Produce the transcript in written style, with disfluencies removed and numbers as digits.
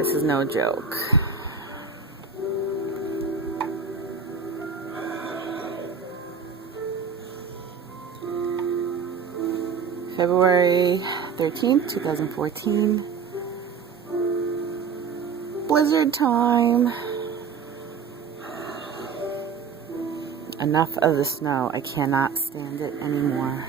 This is no joke. February 13th, 2014. Blizzard time. Enough of the snow. I cannot stand it anymore.